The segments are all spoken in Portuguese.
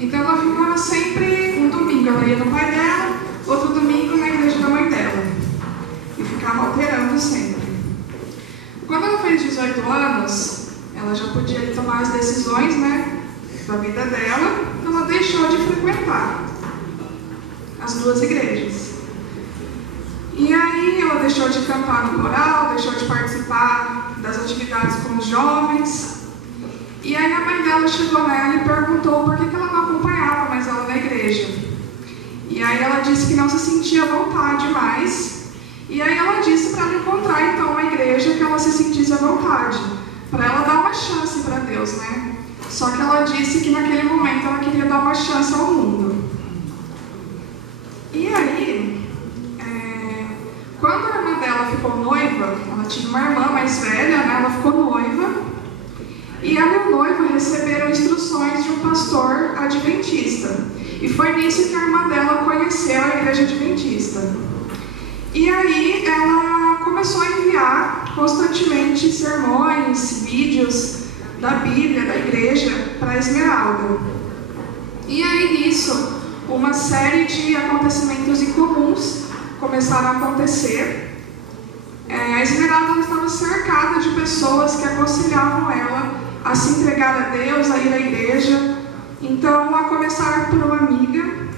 Então ela ficava sempre, um domingo ela ia no pai dela, outro domingo na igreja da mãe dela. E ficava alterando sempre. Quando ela fez 18 anos, ela já podia tomar as decisões, né, da vida dela, então ela deixou de frequentar as duas igrejas. E aí ela deixou de cantar no coral, deixou de participar das atividades com os jovens. E aí a mãe dela chegou nela e perguntou por que ela não acompanhava mais ela na igreja. E aí ela disse que não se sentia à vontade mais. E aí ela disse para ela encontrar então uma igreja que ela se sentisse à vontade, para ela dar uma chance para Deus, né? Só que ela disse que naquele momento ela queria dar uma chance ao mundo. E aí, quando a irmã dela ficou noiva, ela tinha uma irmã mais velha, né? Ela ficou noiva, e ela e o noivo receberam instruções de um pastor adventista. E foi nisso que a irmã dela conheceu a igreja adventista. E aí ela começou a enviar constantemente sermões, vídeos da Bíblia, da igreja, para a Esmeralda. E aí nisso, uma série de acontecimentos incomuns começaram a acontecer. A Esmeralda estava cercada de pessoas que aconselhavam ela a se entregar a Deus, a ir à igreja. Então, a começar por uma amiga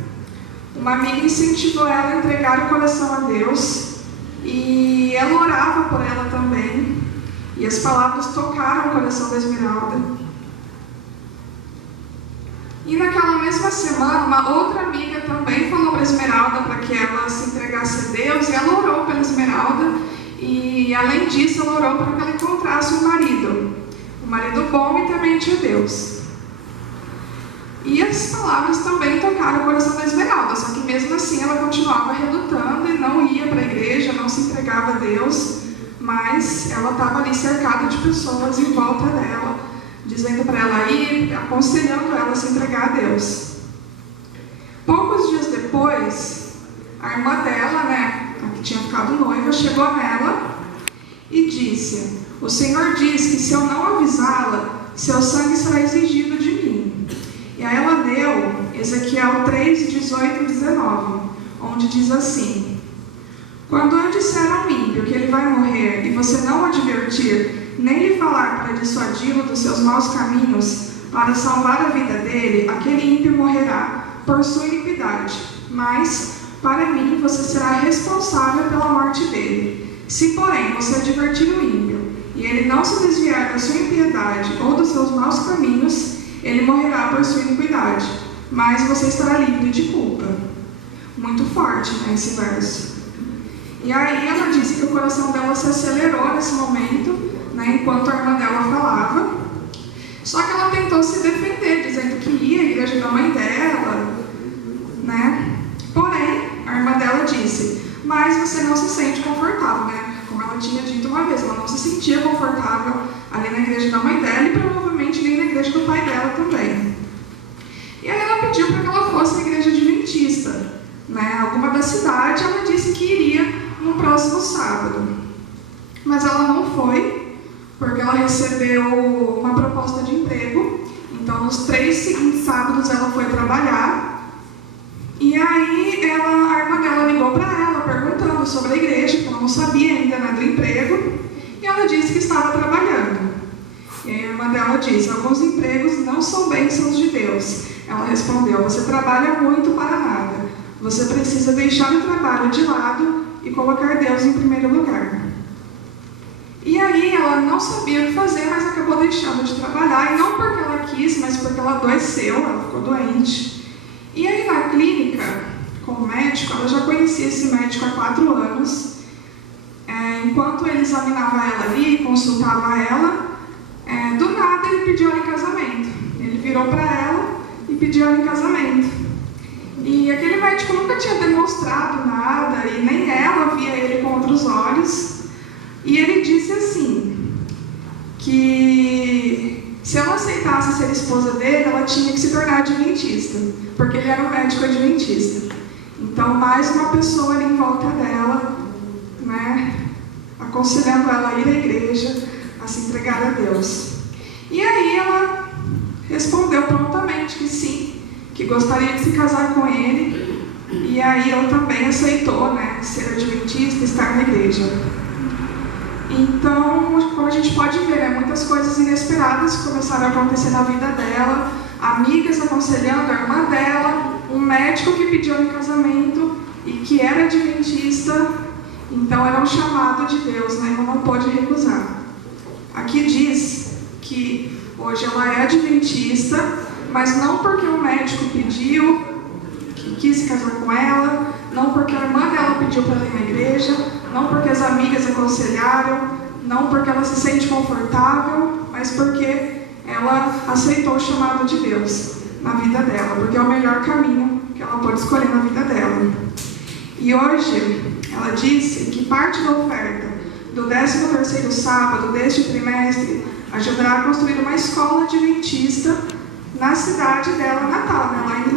incentivou ela a entregar o coração a Deus, e ela orava por ela também, e as palavras tocaram o coração da Esmeralda. E naquela mesma semana, uma outra amiga também falou para a Esmeralda para que ela se entregasse a Deus, e ela orou pela Esmeralda, e além disso ela orou para que ela encontrasse um marido bom e temente a Deus. E as palavras também tocaram o coração da Esmeralda, só que mesmo assim ela continuava relutando e não ia para a igreja, não se entregava a Deus, mas ela estava ali cercada de pessoas em volta dela, dizendo para ela ir, aconselhando ela a se entregar a Deus. Poucos dias depois, a irmã dela, né, a que tinha ficado noiva, chegou nela e disse: "O Senhor diz que se eu não avisá-la, seu sangue será exigido de mim." E aí ela leu Ezequiel 3, 18 e 19, onde diz assim: "Quando eu disser ao ímpio que ele vai morrer, e você não o advertir, nem lhe falar para dissuadi-lo dos seus maus caminhos, para salvar a vida dele, aquele ímpio morrerá por sua iniquidade. Mas, para mim, você será responsável pela morte dele. Se, porém, você advertir o ímpio, e ele não se desviar da sua impiedade ou dos seus maus caminhos, ele morrerá por sua iniquidade, mas você estará livre de culpa." Muito forte, né, esse verso. E aí ela disse que o coração dela se acelerou nesse momento, né, enquanto a irmã dela falava. Só que ela tentou se defender, dizendo que ia à igreja da mãe dela, né? Porém, a irmã dela disse: "Mas você não se sente confortável", né? Como ela tinha dito uma vez, ela não se sentia confortável ali na igreja da mãe dela e provavelmente nem na igreja do pai dela também. E aí ela pediu para que ela fosse à igreja adventista, né? Alguma da cidade. Ela disse que iria no próximo sábado. Mas ela não foi, porque ela recebeu uma proposta de emprego. Então, nos 3 seguintes sábados ela foi trabalhar. E aí a irmã dela ligou para ela, perguntando sobre a igreja, que ela não sabia ainda, né, do emprego. E ela disse que estava trabalhando. E a irmã dela disse: "Alguns empregos não são bênçãos de Deus." Ela respondeu: "Você trabalha muito para nada. Você precisa deixar o trabalho de lado e colocar Deus em primeiro lugar." E aí ela não sabia o que fazer, mas acabou deixando de trabalhar, e não porque ela quis, mas porque ela adoeceu, ela ficou doente. E aí na clínica, com o médico, ela já conhecia esse médico há 4 anos. Enquanto ele examinava ela ali, consultava ela, do nada ele pediu ela em casamento. Ele virou para ela e pediu ela em casamento. E aquele médico nunca tinha demonstrado nada, e nem ela via ele com outros olhos. E ele disse assim, que se ela aceitasse ser esposa dele, ela tinha que se tornar adventista, porque ele era um médico adventista. Então, mais uma pessoa ali em volta dela, né, aconselhando ela a ir à igreja, a se entregar a Deus. E aí ela respondeu prontamente que sim, que gostaria de se casar com ele, e aí ela também aceitou, né, ser adventista, estar na igreja. Então, como a gente pode ver, né, muitas coisas inesperadas começaram a acontecer na vida dela, amigas aconselhando a irmã dela, um médico que pediu em casamento e que era adventista, então era um chamado de Deus, né, ela não pôde recusar. Aqui diz que hoje ela é adventista, mas não porque o médico pediu, que quis se casar com ela, não porque a irmã dela pediu para ela ir na igreja, não porque as amigas aconselharam, não porque ela se sente confortável, mas porque ela aceitou o chamado de Deus na vida dela, porque é o melhor caminho que ela pode escolher na vida dela. E hoje ela disse que parte da oferta do 13º sábado deste trimestre ajudará a construir uma escola adventista na cidade dela natal, né, lá em